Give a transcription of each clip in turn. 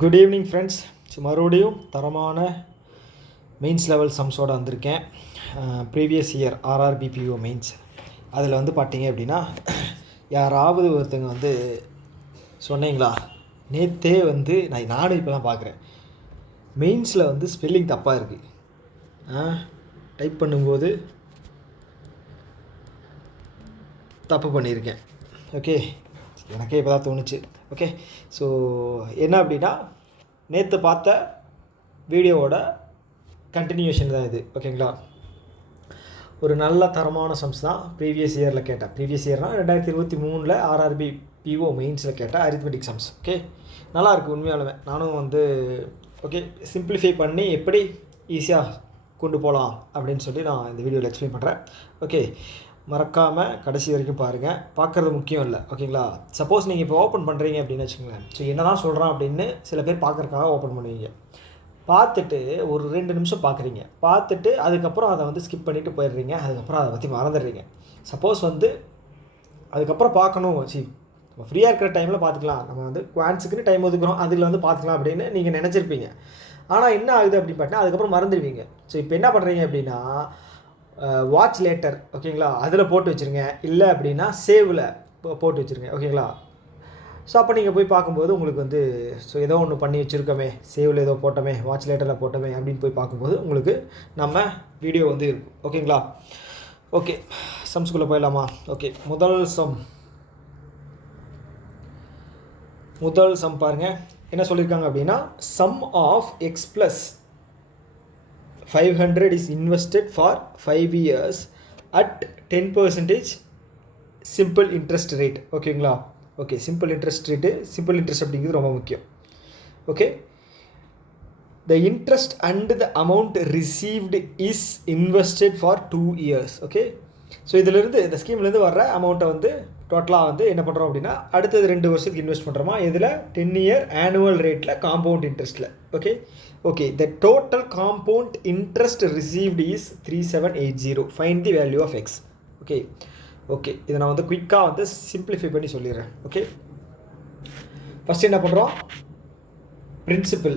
Good evening friends. மறுபடியும் தரமான mains level சம்ஸோடு வந்திருக்கேன். Previous year RRB PO mains. அதில் வந்து பார்த்தீங்க அப்படின்னா, யாராவது ஒருத்தங்க வந்து சொன்னீங்களா, நேற்றே வந்து நானும் இப்போ தான் பார்க்குறேன், மெயின்ஸில் வந்து ஸ்பெல்லிங் தப்பாக இருக்குது. டைப் பண்ணும்போது தப்பு பண்ணியிருக்கேன். ஓகே, எனக்கே இப்போ தான் தோணுச்சு. ஓகே, ஸோ என்ன அப்படின்னா, நேற்று பார்த்த வீடியோவோட கண்டினியூஷன் தான் இது. ஓகேங்களா, ஒரு நல்ல தரமான சம்ஸ் தான் ப்ரீவியஸ் இயரில் கேட்டேன். ப்ரீவியஸ் இயர்னால் 2023 ஆர்ஆர்பி பிஓ மெயின்ஸில் கேட்ட அரித்மெட்டிக் சம்ஸ். ஓகே, நல்லாயிருக்கு உண்மையாலுமே. நானும் வந்து ஓகே சிம்பிளிஃபை பண்ணி எப்படி ஈஸியாக கொண்டு போகலாம் அப்படின்னு சொல்லி நான் இந்த வீடியோவில் எக்ஸ்பிளைன் பண்ணுறேன். ஓகே, மறக்காமல் கடைசி வரைக்கும் பாருங்கள். பார்க்குறது முக்கியம் இல்லை. ஓகேங்களா, சப்போஸ் நீங்கள் இப்போ ஓப்பன் பண்ணுறீங்க அப்படின்னு வச்சுக்கோங்களேன். ஸோ என்ன தான் சொல்கிறான் அப்படின்னு சில பேர் பார்க்குறக்காக ஓப்பன் பண்ணுவீங்க. பார்த்துட்டு ஒரு 2 நிமிஷம் பார்க்குறீங்க, பார்த்துட்டு அதுக்கப்புறம் அதை வந்து ஸ்கிப் பண்ணிவிட்டு போயிடுறீங்க. அதுக்கப்புறம் அதை பற்றி மறந்துடுறீங்க. சப்போஸ் வந்து அதுக்கப்புறம் பார்க்கணும், நம்ம ஃப்ரீயாக இருக்கிற டைமில் பார்த்துக்கலாம், நம்ம வந்து குவான்ஸுக்குன்னு டைம் ஒதுக்குறோம், அதில் வந்து பார்த்துக்கலாம் அப்படின்னு நீங்கள் நினச்சிருப்பீங்க. ஆனால் என்ன ஆகுது அப்படின்னு பார்த்தீங்கன்னா, அதுக்கப்புறம் மறந்துடுவீங்க. ஸோ இப்போ என்ன பண்ணுறீங்க அப்படின்னா, வாட்ச் லேட்டர், ஓகேங்களா, அதில் போட்டு வச்சுருங்க. இல்லை அப்படின்னா சேவில் போட்டு வச்சுருங்க. ஓகேங்களா, ஸோ அப்போ நீங்கள் போய் பார்க்கும்போது உங்களுக்கு வந்து ஸோ ஏதோ ஒன்று பண்ணி வச்சுருக்கோமே, சேவில் ஏதோ போட்டோமே, வாட்ச் லேட்டரில் போட்டோமே அப்படின்னு போய் பார்க்கும்போது உங்களுக்கு நம்ம வீடியோ வந்து இருக்கும். ஓகேங்களா, ஓகே சம்ஸ்குள்ளே போயிடலாமா? ஓகே, முதல் சம் பாருங்கள். என்ன சொல்லியிருக்காங்க அப்படின்னா, sum of X plus 500 is invested for 5 years at 10% simple interest rate. ஓகேங்களா, okay simple interest rate, simple interest அப்படிங்கிறது ரொம்ப முக்கியம். Okay, the interest and the amount received is invested for 2 years. Okay, so இதிலிருந்து இந்த ஸ்கீம்லேருந்து வர்ற அமௌண்ட்டை வந்து டோட்டலாக வந்து என்ன பண்ணுறோம் அப்படின்னா, அடுத்தது 2 வருஷத்துக்கு இன்வெஸ்ட் பண்ணுறோமா, இதில் 10 year ஆனுவல் ரேட்டில் காம்பவுண்ட் இன்ட்ரெஸ்ட்டில். Okay okay, the total compound interest received is 3780. find the value of x. Okay okay, இதை நான் வந்து குயிக்காக வந்து சிம்பிளிஃபை பண்ணி சொல்லிடுறேன். ஓகே, ஃபஸ்ட்டு என்ன பண்ணுறோம், பிரின்சிபல்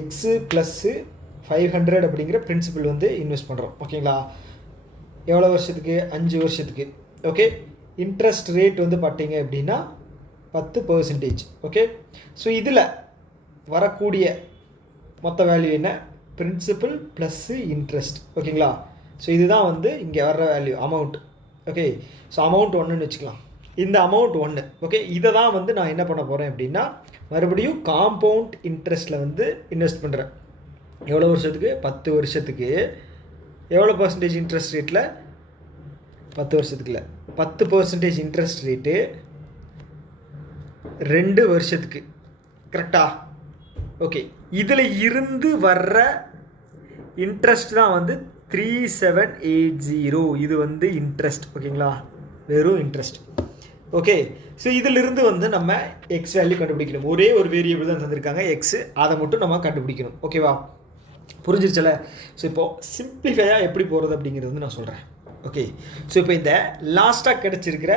எக்ஸு ப்ளஸ்ஸு 500 அப்படிங்கிற பிரின்சிபல் வந்து இன்வெஸ்ட் பண்ணுறோம். ஓகேங்களா, எவ்வளோ வருஷத்துக்கு? 5 வருஷத்துக்கு. ஓகே, இன்ட்ரெஸ்ட் ரேட் வந்து பார்த்தீங்க அப்படின்னா 10%. ஓகே, ஸோ இதில் வரக்கூடிய மொத்த வேல்யூ என்ன? Principal plus interest. ஓகேங்களா, ஸோ இதுதான் வந்து இங்கே வர்ற value, amount. Okay, so amount 1ன்னு வச்சுக்கலாம். இந்த அமௌண்ட் 1. ஓகே, இதை தான் வந்து நான் என்ன பண்ண போகிறேன் அப்படின்னா, மறுபடியும் காம்பவுண்ட் இன்ட்ரெஸ்ட்டில் வந்து இன்வெஸ்ட் பண்ணுறேன். எவ்வளோ வருஷத்துக்கு? 10 வருஷத்துக்கு. எவ்வளோ பர்சன்டேஜ் இன்ட்ரெஸ்ட் ரேட்டில்? 10 வருஷத்துக்கு இல்லை, 10% இன்ட்ரெஸ்ட் ரேட்டு 2 வருஷத்துக்கு. கரெக்டா? ஓகே, இதில் இருந்து வர்ற இன்ட்ரெஸ்ட் தான் வந்து 3780. இது வந்து இன்ட்ரெஸ்ட். ஓகேங்களா, வெறும் இன்ட்ரெஸ்ட். ஓகே, ஸோ இதிலிருந்து வந்து நம்ம எக்ஸ் வேல்யூ கண்டுபிடிக்கணும். ஒரே ஒரு வேரியபிள் தான் தந்திருக்காங்க, எக்ஸு, அதை மட்டும் நம்ம கண்டுபிடிக்கணும். ஓகேவா, புரிஞ்சிருச்சல? ஸோ இப்போது சிம்பிளிஃபையாக எப்படி போகிறது அப்படிங்கிறது வந்து நான் சொல்கிறேன். ஓகே, ஸோ இப்போ இந்த லாஸ்ட்டாக கிடச்சிருக்கிற,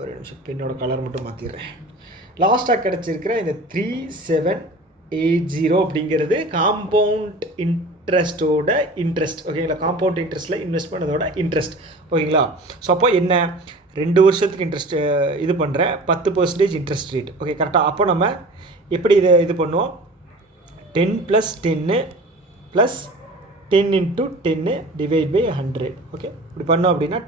ஒரு நிமிஷம் பெண்ணோட கலர் மட்டும் மாற்றிடுறேன். லாஸ்ட்டாக கிடச்சிருக்கிற இந்த 3780 அப்படிங்கிறது காம்பவுண்ட் இன்ட்ரெஸ்ட்டோட இன்ட்ரெஸ்ட். ஓகேங்களா, காம்பவுண்ட் இன்ட்ரெஸ்ட்டில் இன்வெஸ்ட் பண்ணதோட இன்ட்ரெஸ்ட். ஓகேங்களா, ஸோ அப்போ என்ன, 2 வருஷத்துக்கு இன்ட்ரெஸ்ட் இது பண்ணுறேன், 10% இன்ட்ரெஸ்ட் ரேட். ஓகே, கரெக்டாக. அப்போ நம்ம எப்படி இது பண்ணுவோம், 10 + 10 + 10 × 10 டிவைட் பை 100. ஓகே, இப்படி பண்ணோம் அப்படின்னா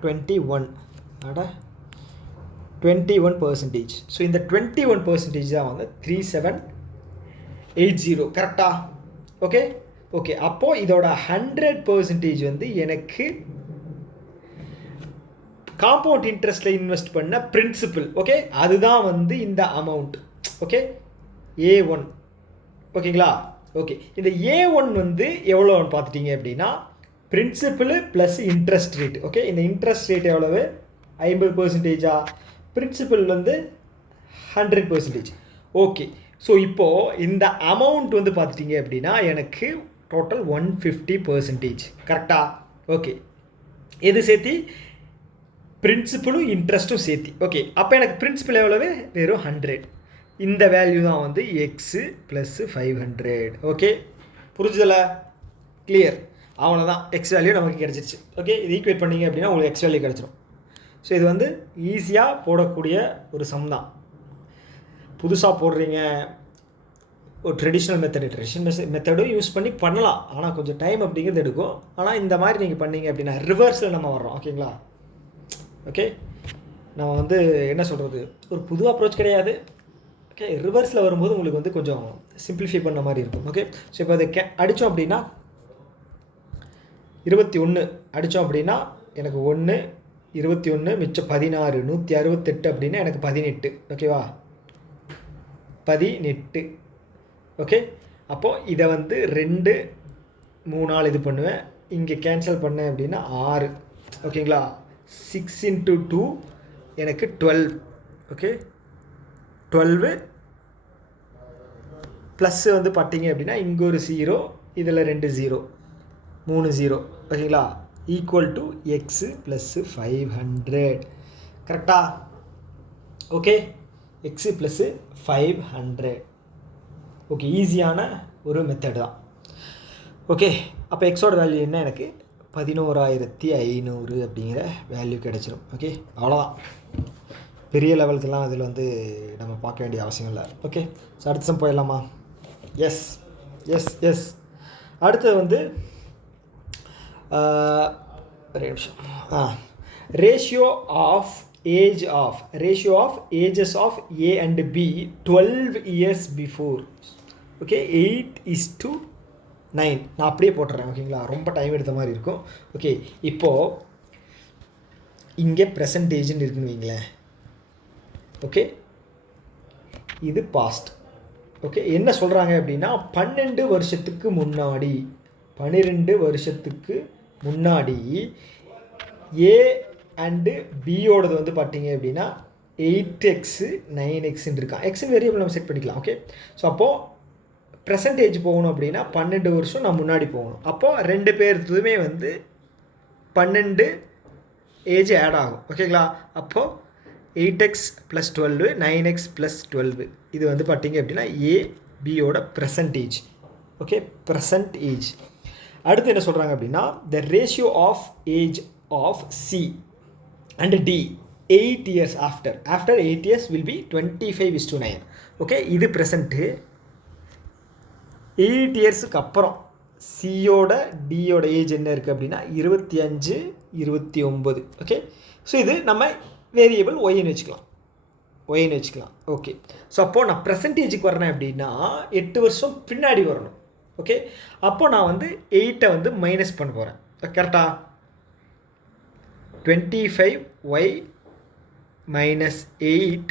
21%. ஸோ இந்த 21% தான் வந்து 3780. கரெக்டா? ஓகே ஓகே, அப்போது இதோட 100% வந்து எனக்கு காம்பவுண்ட் இன்ட்ரெஸ்ட்டில் இன்வெஸ்ட் பண்ண பிரின்சிபல். ஓகே, அதுதான் வந்து இந்த அமௌண்ட். Okay, A1. ஓகேங்களா, ஓகே, இந்த A1 வந்து எவ்வளோன்னு பார்த்துட்டிங்க அப்படின்னா, principal plus interest rate. Okay, இந்த இன்ட்ரெஸ்ட் ரேட் எவ்வளவு? 50%. பிரின்சிபல் வந்து 100%. ஓகே, ஸோ இப்போது இந்த அமௌண்ட் வந்து பார்த்துட்டிங்க அப்படின்னா எனக்கு டோட்டல் 150%. கரெக்டாக? ஓகே, எது சேர்த்தி? பிரின்சிபலும் இன்ட்ரெஸ்ட்டும் சேர்த்தி. ஓகே, அப்போ எனக்கு பிரின்சிபல் எவ்வளவு? வெறும் 100. இந்த வேல்யூ தான் வந்து எக்ஸு ப்ளஸ்ஸு 500. ஓகே, புரிஞ்சுதல? கிளியர்? அவ்வளோதான், எக்ஸ் வேல்யூ நமக்கு கிடச்சிருச்சு. ஓகே, இது ஈக்குவேட் பண்ணிங்க அப்படின்னா உங்களுக்கு எக்ஸ் வேல்யூ கிடச்சிரும். ஸோ இது வந்து ஈஸியாக போடக்கூடிய ஒரு சம் தான். புதுசாக போடுறீங்க, ஒரு ட்ரெடிஷ்னல் மெத்தடும் யூஸ் பண்ணி பண்ணலாம், ஆனால் கொஞ்சம் டைம் அப்படிங்கிறது எடுக்கும். ஆனால் இந்த மாதிரி நீங்கள் பண்ணீங்க அப்படின்னா ரிவர்ஸில் நம்ம வர்றோம். ஓகேங்களா? ஓகே, நம்ம வந்து என்ன சொல்கிறது, ஒரு புது அப்ரோச் கிடையாது. ஓகே, ரிவர்ஸில் வரும்போது உங்களுக்கு வந்து கொஞ்சம் சிம்பிளிஃபை பண்ண மாதிரி இருக்கும். ஓகே, ஸோ இப்போ அதை அடித்தோம் அப்படின்னா 21 அடித்தோம் அப்படின்னா எனக்கு 1 21 மிச்சம் 16 168 அப்படின்னா எனக்கு 18. ஓகேவா? 18. ஓகே, அப்போது இதை வந்து 2 3 இது பண்ணுவேன். இங்கே கேன்சல் பண்ணேன் அப்படின்னா 6. ஓகேங்களா? 6 × 2 எனக்கு 12. ஓகே, 12 ப்ளஸ்ஸு வந்து பார்த்தீங்க அப்படின்னா இங்கே ஒரு 0, இதில் 2 0, 3 0. ஓகேங்களா? Equal to x plus 500. கரெக்டா? Okay, x plus 500. ஓகே, ஈஸியான ஒரு மெத்தட் தான். ஓகே, அப்போ எக்ஸோட வேல்யூ என்ன? எனக்கு 11,500 அப்படிங்கிற வேல்யூ கிடச்சிரும். ஓகே, அவ்வளோதான். பெரிய லெவலுக்கெல்லாம் அதில் வந்து நம்ம பார்க்க வேண்டிய அவசியம் இல்லை. ஓகே, ஸோ அடுத்த சம் போயிடலாமா? எஸ் எஸ் எஸ் அடுத்தது வந்து ஒரு நிமிஷம். Ratio of ages of A and B 12 years before. Okay, 8:9. நான் அப்படியே போட்டுறேன். ஓகேங்களா? ரொம்ப டைம் எடுத்த மாதிரி இருக்கும். ஓகே, இப்போது இங்கே ப்ரெசன்டேஜ்னு இருக்குன்னு வைங்களேன். ஓகே, இது பாஸ்ட். ஓகே, என்ன சொல்கிறாங்க அப்படின்னா 12 வருஷத்துக்கு முன்னாடி ஏ அண்டு பியோடது வந்து பார்த்தீங்க அப்படின்னா 8x 9xன்னு இருக்கான். எக்ஸ்ன்னு வேரியபிள் நம்ம செட் பண்ணிக்கலாம். ஓகே, ஸோ அப்போது ப்ரெசன்டேஜ் போகணும் அப்படின்னா 12 வருஷம் நான் முன்னாடி போகணும். அப்போது 2 பேர்த்துமே வந்து 12 ஏஜ் ஆட் ஆகும். ஓகேங்களா? அப்போது 8x + 12 9x + 12 இது வந்து பார்த்தீங்க அப்படின்னா ஏ பியோட ப்ரெசன்டேஜ். Okay, present age. அடுத்து என்ன சொல்கிறாங்க அப்படின்னா the ratio of age of C and D 8 years after 8 years will be 25:9. Okay, இது ப்ரெசண்ட்டு. 8 இயர்ஸுக்கு அப்புறம் சியோட டியோட ஏஜ் என்ன இருக்குது அப்படின்னா 25 29. ஓகே, ஸோ இது நம்ம வேரியபிள் ஒய்ன்னு வச்சுக்கலாம். ஓகே, ஸோ அப்போது நான் ப்ரெசன்டேஜுக்கு வரேன் அப்படின்னா 8 வருஷம் பின்னாடி வரணும். ஓகே, அப்போது நான் வந்து 8 வந்து மைனஸ் பண்ண போகிறேன். கரெக்டாக? 25y - 8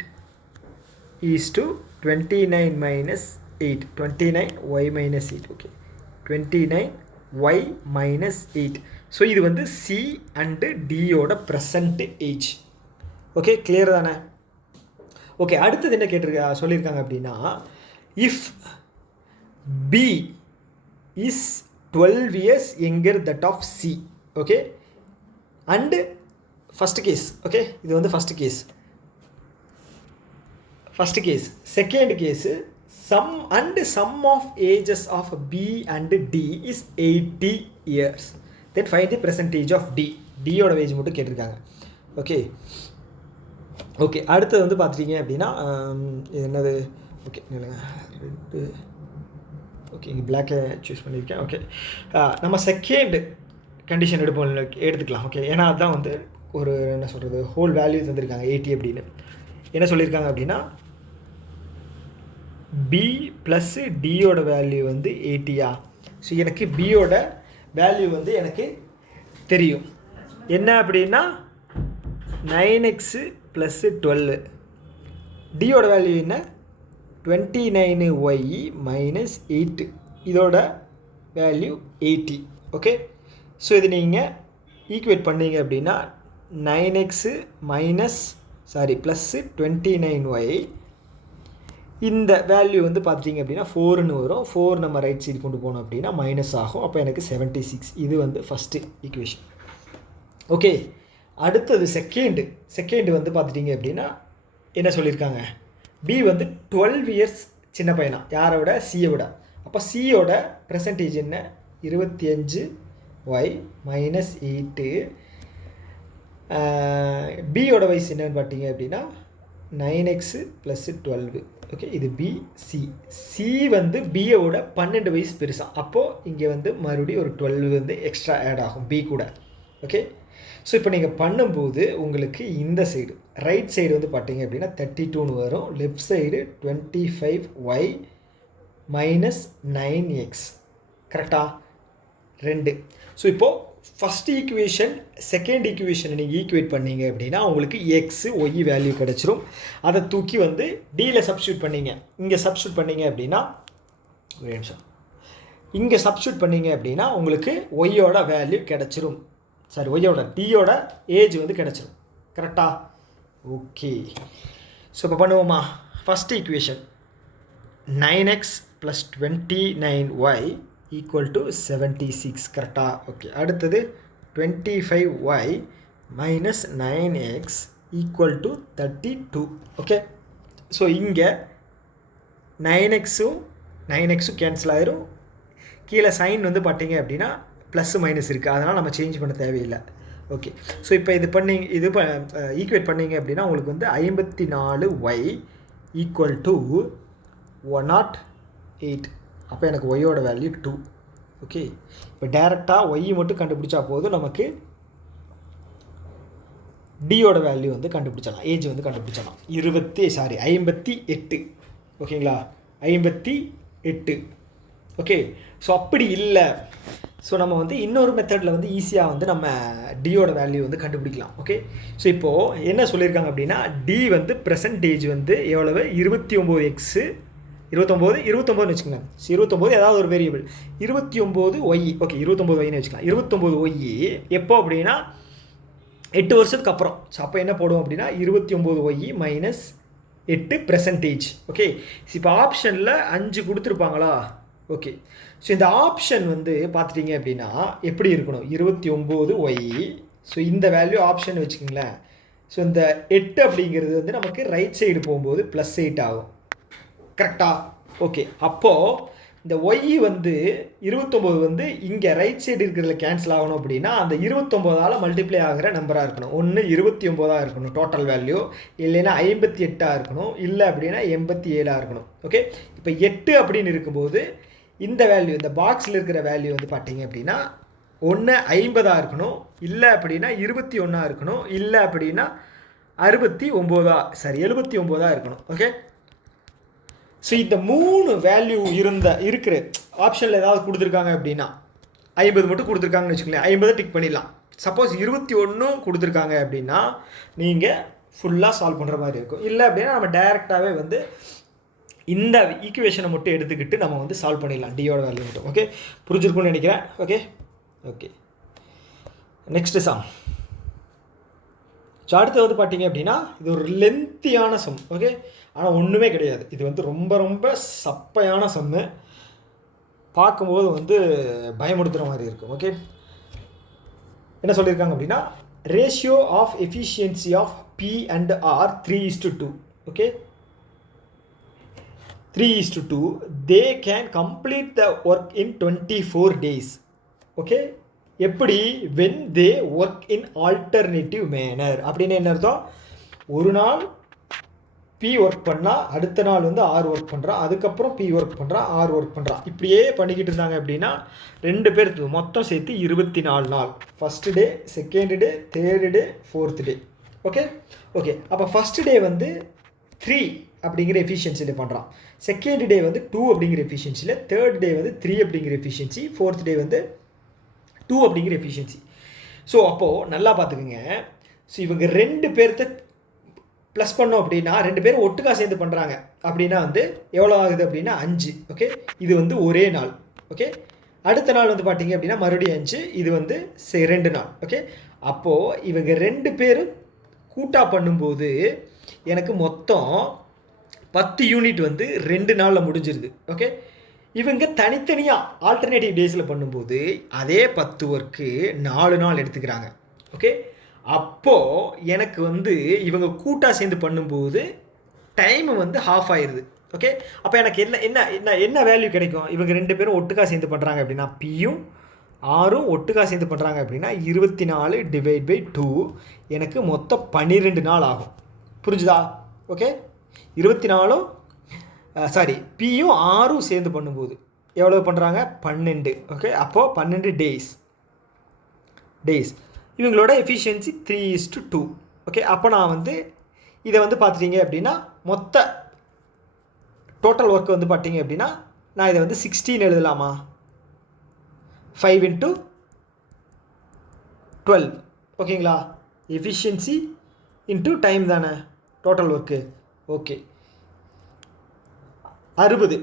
= 29 - 8. 29y - 8. Okay, 29y - 8. So இது வந்து சி அண்டு டியோட ப்ரெசன்ட் ஏஜ். ஓகே, கிளியர் தானே? ஓகே, அடுத்தது என்ன சொல்லியிருக்காங்க அப்படின்னா if B is 12 years younger that of C. Okay, and first case. Okay, இது வந்து first case. Second case sum of ages of B and D is 80 years. Then find the percentage of D. டியோட age மட்டும் கேட்டிருக்காங்க. Okay, அடுத்தது வந்து பார்த்துட்டீங்க அப்படின்னா இது என்னது? ஓகே, ஓகே, இங்கே பிளாக்கை சூஸ் பண்ணியிருக்கேன். ஓகே, நம்ம செகண்ட் கண்டிஷன் எடுத்துக்கலாம். ஓகே, ஏன்னா அதுதான் வந்து ஒரு என்ன சொல்கிறது ஹோல் வேல்யூ தந்திருக்காங்க 80 அப்படின்னு. என்ன சொல்லியிருக்காங்க அப்படின்னா பி ப்ளஸ் டியோட வேல்யூ வந்து 80. ஸோ எனக்கு பியோட வேல்யூ வந்து எனக்கு தெரியும். என்ன அப்படின்னா 9x + 12. டியோட வேல்யூ என்ன? 29y - 8. இதோட வேல்யூ 80. ஓகே, ஸோ இது நீங்கள் ஈக்குவேட் பண்ணீங்க அப்படின்னா 9x ப்ளஸ் 29y இந்த வேல்யூ வந்து பார்த்தீங்க அப்படின்னா 4ன்னு வரும். 4 நம்ம ரைட் சைடு கொண்டு போனோம் அப்படின்னா மைனஸ் ஆகும். அப்போ எனக்கு 76. இது வந்து ஃபஸ்ட்டு ஈக்குவேஷன். ஓகே, அடுத்தது செகண்டு வந்து பார்த்துட்டிங்க அப்படின்னா என்ன சொல்லியிருக்காங்க? பி வந்து 12 இயர்ஸ் சின்ன பையனா, யாரை விட, சியை விட. அப்போ சியோட பெர்சன்டேஜ் என்ன, 25y மைனஸ் 8. பியோட வயசு என்னன்னு பார்த்தீங்க அப்படின்னா 9x + 12. ஓகே, இது பி. சி வந்து பியோட 12 வயசு பெருசாக. அப்போது இங்கே வந்து மறுபடியும் ஒரு 12 வந்து எக்ஸ்ட்ரா ஆட் ஆகும் பி கூட. ஓகே, ஸோ இப்போ நீங்கள் பண்ணும்போது உங்களுக்கு இந்த சைடு ரைட் சைடு வந்து பார்த்தீங்க அப்படின்னா 32ன்னு வரும். Left side 25y minus 9x. கரெக்டாக 2. ஸோ இப்போது ஃபஸ்ட் ஈக்குவேஷன் செகண்ட் ஈக்குவேஷனை நீங்கள் ஈக்குவேட் பண்ணீங்க அப்படின்னா உங்களுக்கு எக்ஸு ஒய் வேல்யூ கிடச்சிரும். அதை தூக்கி வந்து டியில் சப்ஸ்டியூட் பண்ணீங்க. இங்கே சப்ஸ்டியூட் பண்ணீங்க அப்படின்னா ஒரு நிமிஷம், இங்கே சப்ஸ்டியூட் பண்ணீங்க அப்படின்னா உங்களுக்கு ஒய்யோட வேல்யூ கிடச்சிரும். சாரி, ஒய்யோட டியோட ஏஜ் வந்து கிடச்சிரும். கரெக்டாக? ஓகே, ஸோ இப்போ பண்ணுவோமா? First equation 9x + 29y = 76. கரெக்டாக? ஓகே, அடுத்தது 25y minus 9x = 32. Okay, so இங்கே 9xும் கேன்சல் ஆயிரும். கீழே சைன் வந்து பார்த்தீங்க அப்படின்னா ப்ளஸ் மைனஸ் இருக்குது, அதனால் நம்ம சேஞ்ச் பண்ண தேவையில்லை. ஓகே, ஸோ இப்போ ஈக்குவேட் பண்ணிங்க அப்படின்னா உங்களுக்கு வந்து 54y = 108. அப்போ எனக்கு ஒய்யோட வேல்யூ 2. ஓகே, இப்போ டேரெக்டாக ஒய் மட்டும் கண்டுபிடிச்சா போதும், நமக்கு டியோட வேல்யூ வந்து கண்டுபிடிச்சலாம், ஏஜ் வந்து கண்டுபிடிச்சலாம். 58. ஓகேங்களா? 58. ஓகே, ஸோ அப்படி இல்லை, ஸோ நம்ம வந்து இன்னொரு மெத்தடில் வந்து ஈஸியாக வந்து நம்ம டியோட வேல்யூ வந்து கண்டுபிடிக்கலாம். ஓகே, ஸோ இப்போது என்ன சொல்லியிருக்காங்க அப்படின்னா டி வந்து ப்ரெசன்டேஜ் வந்து எவ்வளவு, 29x 29ன்னு வச்சுக்கோங்க. 29 ஏதாவது ஒரு வேரியபிள், 29y. ஓகே, 29yன்னு வச்சுக்கலாம். 29y எப்போ அப்படின்னா 8 வருஷத்துக்கு அப்புறம். ஸோ அப்போ என்ன போடுவோம் அப்படின்னா 29y மைனஸ் 8 பெர்சன்டேஜ். ஓகே, இப்போ ஆப்ஷனில் 5 கொடுத்துருப்பாங்களா? ஓகே, ஸோ இந்த ஆப்ஷன் வந்து பார்த்துட்டிங்க அப்படின்னா எப்படி இருக்கணும், 29y. ஸோ இந்த வேல்யூ ஆப்ஷன் வச்சுக்கோங்களேன். ஸோ இந்த 8 அப்படிங்கிறது வந்து நமக்கு ரைட் சைடு போகும்போது +8 ஆகும். கரெக்டாக? ஓகே, அப்போது இந்த ஒய் வந்து 29 வந்து இங்கே ரைட் சைடு இருக்கிறதுல கேன்சல் ஆகணும் அப்படின்னா அந்த 29ஆல் மல்டிப்ளை ஆகிற நம்பராக இருக்கணும். ஒன்று 29ஆக இருக்கணும் டோட்டல் வேல்யூ, இல்லைன்னா 58ஆக இருக்கணும், இல்லை அப்படின்னா 87ஆக இருக்கணும். ஓகே, இப்போ 8 அப்படின்னு இருக்கும்போது இந்த வேல்யூ, இந்த பாக்ஸில் இருக்கிற வேல்யூ வந்து பார்த்தீங்க அப்படின்னா ஒன்று 50ஆக இருக்கணும், இல்லை அப்படின்னா 21ஆக இருக்கணும், இல்லை அப்படின்னா 79ஆக இருக்கணும். ஓகே, ஸோ இந்த 3 வேல்யூ இருக்கிற ஆப்ஷனில் ஏதாவது கொடுத்துருக்காங்க அப்படின்னா 50 மட்டும் கொடுத்துருக்காங்கன்னு வச்சுக்கோங்களேன், 50 டிக் பண்ணிடலாம். சப்போஸ் 21 கொடுத்துருக்காங்க அப்படின்னா நீங்கள் ஃபுல்லாக சால்வ் பண்ணுற மாதிரி இருக்கும். இல்லை அப்படின்னா நம்ம டைரெக்டாகவே வந்து இந்த ஈக்குவேஷனை மட்டும் எடுத்துக்கிட்டு நம்ம வந்து சால்வ் பண்ணிடலாம், டியோட வேல்யூ மட்டும். ஓகே, புரிஞ்சிருக்கும்னு நினைக்கிறேன். Okay, next some. ஸோ அடுத்து வந்து பார்த்தீங்க அப்படின்னா இது ஒரு லென்த்தியான சம். ஓகே, ஆனால் ஒன்றுமே கிடையாது, இது வந்து ரொம்ப ரொம்ப சப்பையான சம்மு, பார்க்கும்போது வந்து பயமுடுத்துகிற மாதிரி இருக்கும். ஓகே, என்ன சொல்லியிருக்காங்க அப்படின்னா ratio of efficiency of P and R 3:2. Okay, 3:2. They can complete the work in 24 days. Okay, எப்படி, when they work in alternative manner அப்படின்னு என்ன அர்த்தம், ஒரு நாள் பி ஒர்க் பண்ணால் அடுத்த நாள் வந்து ஆர் ஒர்க் பண்ணுறான், அதுக்கப்புறம் பி ஒர்க் பண்ணுறான், ஆர் ஒர்க் பண்ணுறான், இப்படியே பண்ணிக்கிட்டு இருந்தாங்க அப்படின்னா 2 பேர் மொத்தம் சேர்த்து 24 நாள். First day, second day, third டே, ஃபோர்த்து டே. ஓகே, அப்போ ஃபஸ்ட்டு டே வந்து 3 அப்படிங்கிற எஃபிஷியன்சியில் பண்ணுறான், செகண்ட் டே வந்து 2 அப்படிங்கிற எஃபிஷியன்சியில், தேர்ட் டே வந்து 3 அப்படிங்கிற எஃபிஷியன்சி, ஃபோர்த் டே வந்து 2 அப்படிங்கிற எஃபிஷியன்சி. ஸோ அப்போது நல்லா பார்த்துக்குங்க. ஸோ இவங்க 2 பேர்த்த ப்ளஸ் பண்ணோம் அப்படின்னா 2 பேரும் ஒட்டுக்கா சேர்ந்து பண்ணுறாங்க அப்படின்னா வந்து எவ்வளோ ஆகுது அப்படின்னா 5. ஓகே, இது வந்து ஒரே நாள். ஓகே, அடுத்த நாள் வந்து பார்த்தீங்க அப்படின்னா மறுபடியும் 5, இது வந்து 2 நாள். ஓகே, அப்போது இவங்க 2 பேரும் கூட்டாக பண்ணும்போது எனக்கு மொத்தம் 10 யூனிட் வந்து 2 நாளில் முடிஞ்சிருது. ஓகே, இவங்க தனித்தனியாக ஆல்டர்னேட்டிவ் டேஸில் பண்ணும்போது அதே 10 ஒர்க்கு 4 நாள் எடுத்துக்கிறாங்க. ஓகே, அப்போது எனக்கு வந்து இவங்க கூட்டாக சேர்ந்து பண்ணும்போது டைம் வந்து ஹாஃப் ஆயிடுது. ஓகே, அப்போ எனக்கு என்ன என்ன என்ன என்ன வேல்யூ கிடைக்கும்? இவங்க 2 பேரும் ஒட்டுக்கா சேர்ந்து பண்ணுறாங்க அப்படின்னா பியும் ஆரும் ஒட்டுக்கா சேர்ந்து பண்ணுறாங்க அப்படின்னா 24 டிவைட் பை 2 எனக்கு மொத்தம் 12 நாள் ஆகும். புரிஞ்சுதா? ஓகே, 24 பியும் ஆரும் சேர்ந்து பண்ணும்போது எவ்வளோ பண்ணுறாங்க? 12. ஓகே, அப்போது 12 டேஸ். இவங்களோட எஃபிஷியன்சி 3:2. ஓகே, அப்போ நான் வந்து இதை வந்து பார்த்துட்டீங்க அப்படின்னா மொத்த டோட்டல் ஒர்க் வந்து பார்த்தீங்க அப்படின்னா நான் இதை வந்து 16 எழுதலாமா? 5 × 12. ஓகேங்களா? எஃபிஷியன்சி இன்ட்டு டைம் தானே டோட்டல் ஒர்க்கு. ஓகே, 60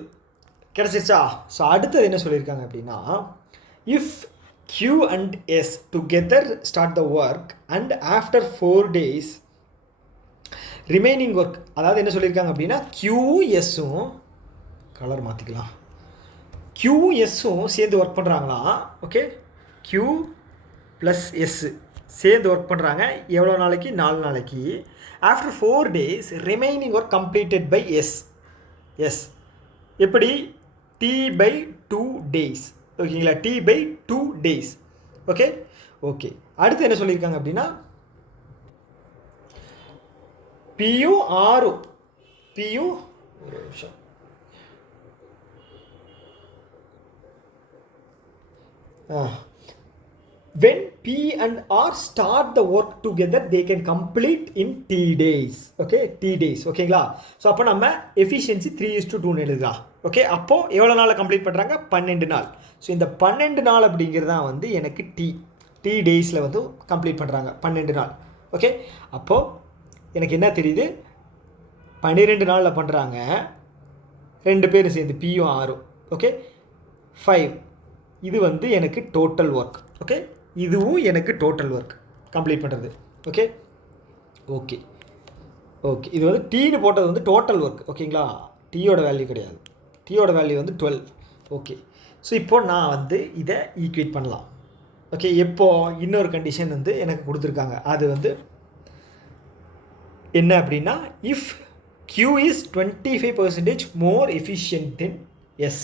கிடச்சிருச்சா? ஸோ அடுத்தது என்ன சொல்லியிருக்காங்க அப்படின்னா, if Q and S together start the work and after 4 days remaining work, அதாவது என்ன சொல்லியிருக்காங்க அப்படின்னா Qவும் Sஸும் கலர் மாற்றிக்கலாம், Qவும் Sஸும் சேர்ந்து ஒர்க் பண்ணுறாங்களாம். ஓகே, Q + S சேர்ந்து ஒர்க் பண்ணுறாங்க. எவ்வளோ நாளைக்கு? 4 நாளைக்கு. After 4 days remaining work completed by S. எப்படி? T/2 days. ஓகேங்களா? T/2 days. ஓகே, அடுத்து என்ன சொல்லியிருக்காங்க அப்படின்னா பியும் ஆரும் ஒரு நிமிஷம், when P and R start the work together they can complete in T days. Okay, T days. ஓகேங்களா? ஸோ அப்போ நம்ம எஃபிஷியன்சி 3:2 எழுதலாம். ஓகே, அப்போது எவ்வளோ நாளில் கம்ப்ளீட் பண்ணுறாங்க? 12 நாள். ஸோ இந்த 12 நாள் அப்படிங்கிறது தான் வந்து எனக்கு T டேஸில் வந்து கம்ப்ளீட் பண்ணுறாங்க 12 நாள். ஓகே, அப்போது எனக்கு என்ன தெரியுது? 12 நாளில் பண்ணுறாங்க 2 பேரும் சேர்ந்து பியும் ஆரும். ஓகே, 5. இது வந்து எனக்கு டோட்டல் ஒர்க். ஓகே, இதுவும் எனக்கு டோட்டல் ஒர்க் கம்ப்ளீட் பண்ணுறது. ஓகே, இது வந்து டீன்னு போட்டது வந்து டோட்டல் ஒர்க். ஓகேங்களா? டீயோட வேல்யூ கிடையாது, டீயோட வேல்யூ வந்து 12. ஓகே, ஸோ இப்போது நான் வந்து இதை ஈக்குவேட் பண்ணலாம். ஓகே, எப்போது இன்னொரு கண்டிஷன் வந்து எனக்கு கொடுத்துருக்காங்க. அது வந்து என்ன அப்படின்னா, if Q is 25% more efficient then S.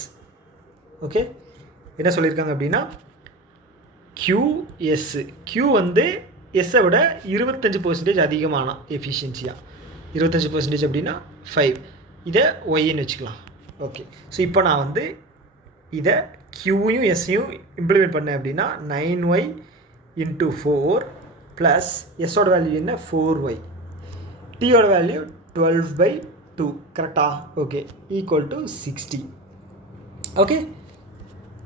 Okay, என்ன சொல்லியிருக்காங்க அப்படின்னா Q வந்து எஸ்ஸை விட 25% அதிகமான எஃபிஷியன்சியாக. 25% அப்படின்னா 5. இதை ஒய்ன்னு வச்சுக்கலாம். ஓகே, ஸோ இப்போ நான் வந்து இதை Qயும் எஸ்ஸையும் இம்ப்ளிமெண்ட் பண்ணேன் அப்படின்னா 9y × 4 ப்ளஸ் எஸ்ஸோட வேல்யூ என்ன? 4y. டீயோட வேல்யூ 12/2. கரெக்டா? Okay, equal to 60. ஓகே,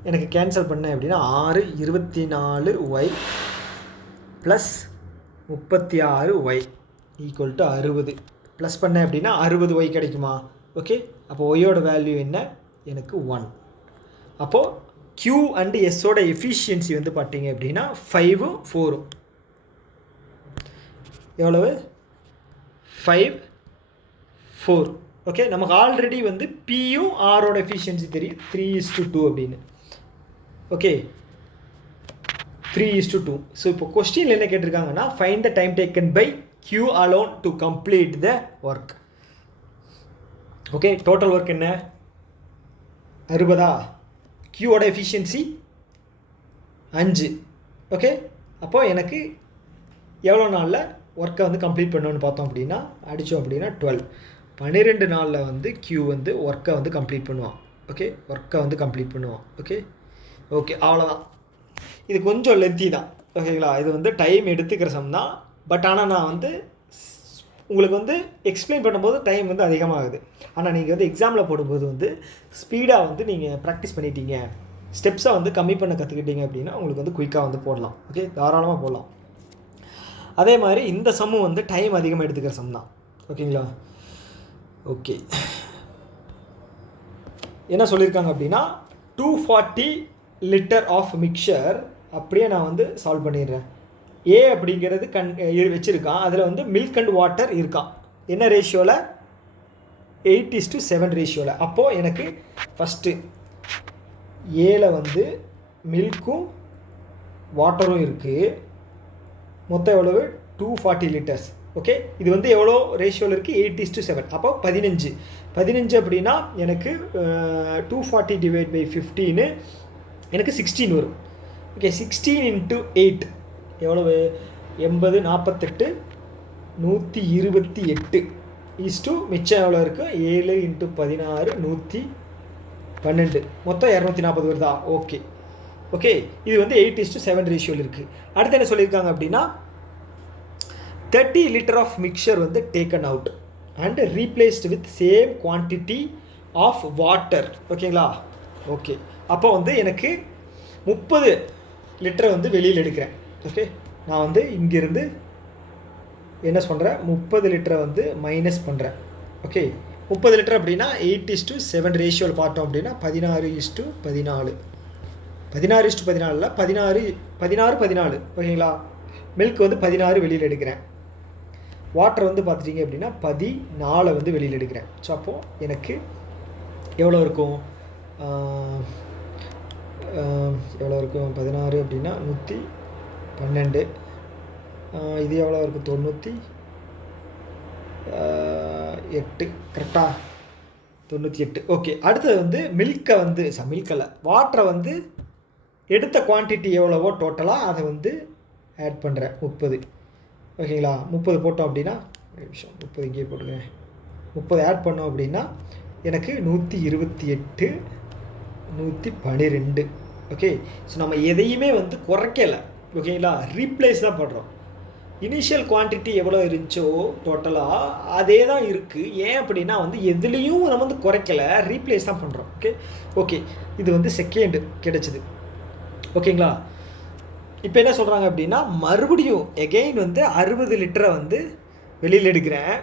எனக்கு கேன்சல் பண்ணேன் அப்படின்னா 6 24y plus 36y equal to 60. Plus பண்ணேன் அப்படின்னா 60y கிடைக்குமா? ஓகே, அப்போ ஒய்யோட வேல்யூ என்ன? எனக்கு 1. அப்போது Q அண்ட் எஸ்ஸோட எஃபிஷியன்சி வந்து பார்த்தீங்க அப்படின்னா 5ம் 4ம் எவ்வளவு? 5 4. ஓகே, நமக்கு ஆல்ரெடி வந்து பியும் ஆரோட எஃபிஷியன்சி தெரியும் 3:2 அப்படின்னு. ஓகே, 3:2. ஸோ இப்போ கொஸ்டினில் என்ன கேட்டிருக்காங்கன்னா, find the time taken by Q alone to complete the work. Okay, total work என்ன? 60. Qயோட எஃபிஷியன்சி 5. ஓகே, அப்போது எனக்கு எவ்வளோ நாளில் ஒர்க்கை வந்து கம்ப்ளீட் பண்ணணும்னு பார்த்தோம் அப்படின்னா, அடித்தோம் அப்படின்னா 12 நாளில் வந்து Q வந்து ஒர்க்கை வந்து கம்ப்ளீட் பண்ணுவான். ஓகே, ஓகே, அவ்வளோதான். இது கொஞ்சம் லென்த்தி தான். ஓகேங்களா? இது வந்து டைம் எடுத்துக்கிற சம் தான். பட் ஆனால் நான் வந்து உங்களுக்கு வந்து எக்ஸ்பிளைன் பண்ணும்போது டைம் வந்து அதிகமாகுது. ஆனால் நீங்கள் வந்து எக்ஸாமில் போடும்போது வந்து ஸ்பீடாக வந்து நீங்கள் ப்ராக்டிஸ் பண்ணிட்டீங்க, ஸ்டெப்ஸை வந்து கம்மி பண்ண கற்றுக்கிட்டீங்க அப்படின்னா உங்களுக்கு வந்து குயிக்காக வந்து போடலாம். ஓகே, தாராளமாக போடலாம். அதே மாதிரி இந்த சம்மும் வந்து டைம் அதிகமாக எடுத்துக்கிற சம் தான். ஓகேங்களா? ஓகே, என்ன சொல்லியிருக்காங்க அப்படின்னா 240 லிட்டர் ஆஃப் மிக்சர் அப்படியே நான் வந்து சால்வ் பண்ணிடுறேன். ஏ அப்படிங்கிறது வச்சுருக்கான், அதில் வந்து மில்க் அண்ட் வாட்டர் இருக்கான். என்ன ரேஷியோவில்? 8:7 ரேஷியோவில். அப்போது எனக்கு ஃபஸ்ட்டு ஏல வந்து மில்க்கும் வாட்டரும் இருக்குது. மொத்தம் எவ்வளவு? 240 லிட்டர்ஸ். ஓகே, இது வந்து எவ்வளோ ரேஷியோவில் இருக்குது? 8:7. அப்போ 15 அப்படின்னா எனக்கு 240 டிவைட் பை 15 எனக்கு 16 வரும். ஓகே, 16 × 8 எவ்வளவு? 80, 48, 128 இஸ்டு மிச்சம் எவ்வளோ இருக்குது? 7 × 16, 112, மொத்தம் 240 வருதா? ஓகே ஓகே, இது வந்து 8:7 ரேஷியோவில் இருக்குது. அடுத்து என்ன சொல்லியிருக்காங்க அப்படின்னா 30 liter ஆஃப் மிக்சர் வந்து taken out and replaced with same quantity of water. ஓகேங்களா? ஓகே, அப்போ வந்து எனக்கு 30 லிட்டரை வந்து வெளியில் எடுக்கிறேன். ஓகே, நான் வந்து இங்கேருந்து என்ன பண்ணுறேன்? 30 லிட்டரை வந்து மைனஸ் பண்ணுறேன். ஓகே, 30 லிட்டர் அப்படின்னா 8:7 ரேஷியோவில் பார்த்தோம் அப்படின்னா 16:14, 16:14 16 ஓகேங்களா? மில்க் வந்து 16 வெளியில் எடுக்கிறேன். வாட்டர் வந்து பார்த்துட்டிங்க அப்படின்னா 14 வந்து வெளியில் எடுக்கிறேன். ஸோ அப்போது எனக்கு எவ்வளோ இருக்கும்? 16 அப்படின்னா 112, இது எவ்வளோ இருக்கும்? 98. கரெக்டாக 98. ஓகே, அடுத்தது வந்து மில்கை வந்து மில்கில் வாட்டரை வந்து எடுத்த குவான்டிட்டி எவ்வளவோ டோட்டலாக அதை வந்து ஆட் பண்ணுறேன். 30. ஓகேங்களா? 30 போட்டோம் அப்படின்னா 30 இங்கே போட்டுக்கிறேன். 30 ஆட் பண்ணோம் அப்படின்னா எனக்கு 128, 112. ஓகே, ஸோ நம்ம எதையுமே வந்து குறைக்கலை. ஓகேங்களா? ரீப்ளேஸ் தான் பண்ணுறோம். இனிஷியல் குவான்டிட்டி எவ்வளோ இருந்துச்சோ டோட்டலாக அதே தான் இருக்குது. ஏன் அப்படின்னா வந்து எதுலேயும் நம்ம வந்து குறைக்கலை, ரீப்ளேஸ் தான் பண்ணுறோம். ஓகே ஓகே, இது வந்து செகண்டு கிடச்சிது. ஓகேங்களா? இப்போ என்ன சொல்கிறாங்க அப்படின்னா மறுபடியும் எகெயின் வந்து 60 லிட்டரை வந்து வெளியில் எடுக்கிறேன்.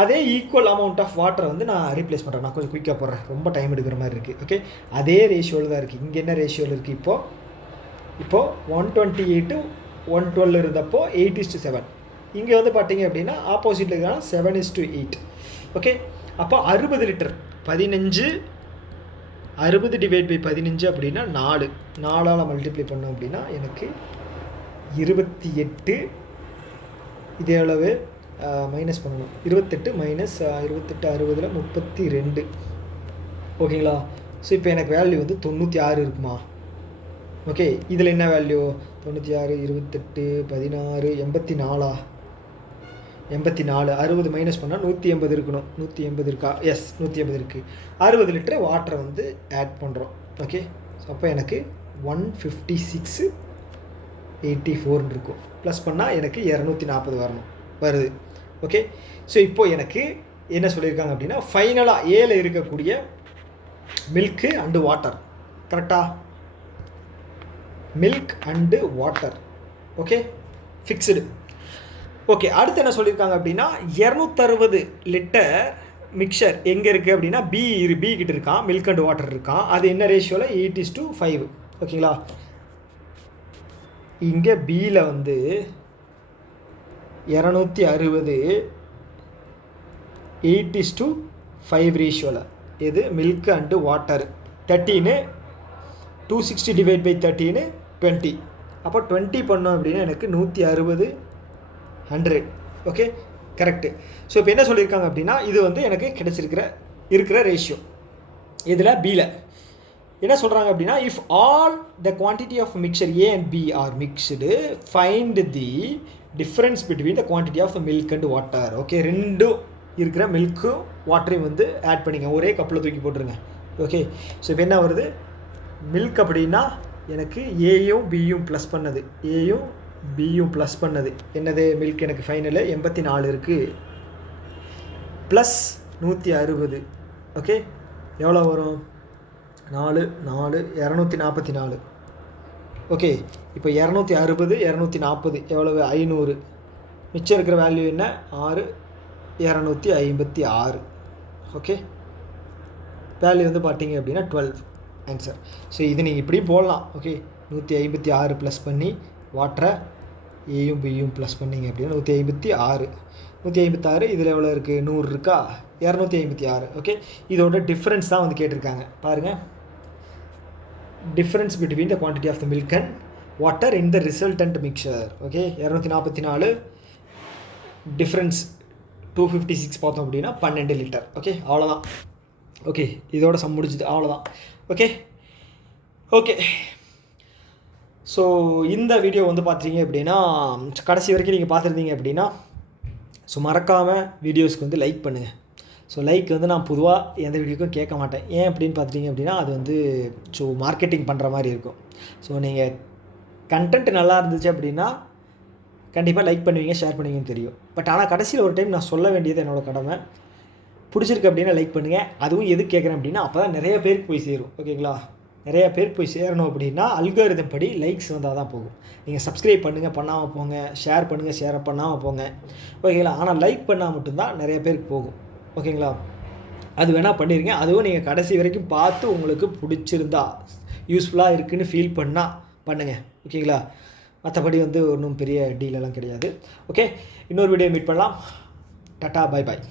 அதே ஈக்குவல் அமௌண்ட் ஆஃப் வாட்டரை வந்து நான் ரீப்ளேஸ் பண்ணுறேன். நான் கொஞ்சம் குயிக்காக போடுறேன், ரொம்ப டைம் எடுக்கிற மாதிரி இருக்குது. ஓகே, அதே ரேஷியோவில் தான் இருக்குது. இங்கே என்ன ரேஷியோவில் இருக்குது? இப்போது 128, 112 இருந்தப்போ 8:7. இங்கே வந்து பார்த்தீங்க அப்படின்னா ஆப்போசிட்டில் இருக்கிறாங்க 7:8. ஓகே, அப்போ 60 லிட்டர் 60 டிவைட் பை 15 அப்படின்னா 4ஆல் மல்டிப்ளை பண்ணோம் அப்படின்னா எனக்கு 28. இது எவ்வளவு? மைனஸ் பண்ணணும். 28 மைனஸ் 28 60 32. ஓகேங்களா? ஸோ இப்போ எனக்கு வேல்யூ வந்து 96 இருக்குமா? ஓகே, இதில் என்ன வேல்யூ? 96, 28, 16, 84. 84, 60 மைனஸ் பண்ணால் 180 இருக்கணும். 180 இருக்கா? எஸ், 180 இருக்குது. 60 லிட்டர் வாட்டரை வந்து ஆட் பண்ணுறோம். ஓகே, ஸோ அப்போ எனக்கு 156.84 இருக்கும். ப்ளஸ் பண்ணால் எனக்கு 240 வருது. ஓகே, ஸோ இப்போது எனக்கு என்ன சொல்லியிருக்காங்க அப்படின்னா ஃபைனலாக ஏல இருக்கக்கூடிய மில்க்கு அண்டு வாட்டர். கரெக்டாக? Milk and water. Okay, fixed. Okay, அடுத்து என்ன சொல்லியிருக்காங்க அப்படின்னா 260 லிட்டர் மிக்சர் எங்கே இருக்குது அப்படின்னா பி கிட்ட இருக்கான். மில்க் அண்ட் வாட்டர் இருக்கான். அது என்ன ரேஷியோவில்? 8:5. ஓகேங்களா? இங்கே பியில் வந்து 260 8:5 ரேஷியோவில். இது milk and water 13, 260 divide by 13 20. அப்போ 20 பண்ணோம் அப்படின்னா எனக்கு 160, 100. Okay, correct. ஸோ இப்போ என்ன சொல்லியிருக்காங்க அப்படின்னா இது வந்து எனக்கு இருக்கிற ரேஷியோ. இதில் பியில் என்ன சொல்கிறாங்க அப்படின்னா if all the quantity of mixture A and B are mixed find the difference between the quantity of milk and water. Okay, ரெண்டும் இருக்கிற மில்க்கும் வாட்டரையும் வந்து ஆட் பண்ணிங்க, ஒரே கப்பில் தூக்கி போட்டுருங்க. ஓகே, ஸோ இப்போ என்ன வருது? மில்க் அப்படின்னா எனக்கு ஏயும் பியும் ப்ளஸ் பண்ணது, ஏயும் பியும் ப்ளஸ் பண்ணது என்னது? மில்க் எனக்கு ஃபைனலு 84 இருக்குது ப்ளஸ் 160. ஓகே, எவ்வளோ வரும்? 4 244. ஓகே, இப்போ 260 240 எவ்வளவு? 500. மிச்சம் இருக்கிற வேல்யூ என்ன? 6 256. ஓகே, வேல்யூ வந்து பார்த்தீங்க அப்படின்னா 12 ஆன்சர். ஸோ இது நீங்கள் இப்படியும் போடலாம். ஓகே, 156 ப்ளஸ் பண்ணி வாட்டரை ஏயும் பியும் ப்ளஸ் பண்ணிங்க அப்படின்னா 156. இதில் எவ்வளோ இருக்குது? 100 இருக்கா? 256. ஓகே, இதோட டிஃப்ரென்ஸ் தான் வந்து கேட்டிருக்காங்க. பாருங்கள், difference between the quantity of the milk and water in the resultant mixture. Okay, 244 difference 256 பார்த்தோம் அப்படின்னா 12 லிட்டர். ஓகே, அவ்வளோதான். ஓகே, இதோட சம் முடிஞ்சுது, அவ்வளோதான். ஓகே ஓகே ஸோ இந்த வீடியோ வந்து பார்த்தீங்க அப்படின்னா கடைசி வரைக்கும் நீங்கள் பார்த்துருந்தீங்க அப்படின்னா ஸோ மறக்காமல் வீடியோஸ்க்கு வந்து லைக் பண்ணுங்கள். ஸோ லைக் வந்து நான் பொதுவாக எந்த வீடியோக்கும் கேட்க மாட்டேன். ஏன் அப்படின்னு பார்த்தீங்க அப்படின்னா அது வந்து ஸோ மார்க்கெட்டிங் பண்ணுற மாதிரி இருக்கும். ஸோ நீங்கள் கண்டென்ட் நல்லா இருந்துச்சு அப்படின்னா கண்டிப்பாக லைக் பண்ணுவீங்க, ஷேர் பண்ணுவீங்கன்னு தெரியும். பட் ஆனால் கடைசியில் ஒரு டைம் நான் சொல்ல வேண்டியது என்னோடய கடமை. பிடிச்சிருக்கு அப்படின்னா லைக் பண்ணுங்கள். அதுவும் எது கேட்குறேன் அப்படின்னா அப்போ தான் நிறைய பேருக்கு போய் சேரும். ஓகேங்களா, நிறைய பேருக்கு போய் சேரணும் அப்படின்னா அல்காரிதம் படி லைக்ஸ் வந்தால் தான் போகும். நீங்கள் சப்ஸ்கிரைப் பண்ணுங்கள், பண்ணாமல் போங்க, ஷேர் பண்ணுங்கள், ஷேர் பண்ணாமல் போங்க. ஓகேங்களா, ஆனால் லைக் பண்ணால் மட்டும்தான் நிறைய பேருக்கு போகும். ஓகேங்களா, அது வேணால் பண்ணிடுங்க. அதுவும் நீங்கள் கடைசி வரைக்கும் பார்த்து உங்களுக்கு பிடிச்சிருந்தா யூஸ்ஃபுல்லாக இருக்குதுன்னு ஃபீல் பண்ணால் பண்ணுங்கள். ஓகேங்களா, மற்றபடி வந்து ஒன்றும் பெரிய டீலெல்லாம் கிடையாது. ஓகே, இன்னொரு வீடியோ மீட் பண்ணலாம். Tata, bye bye.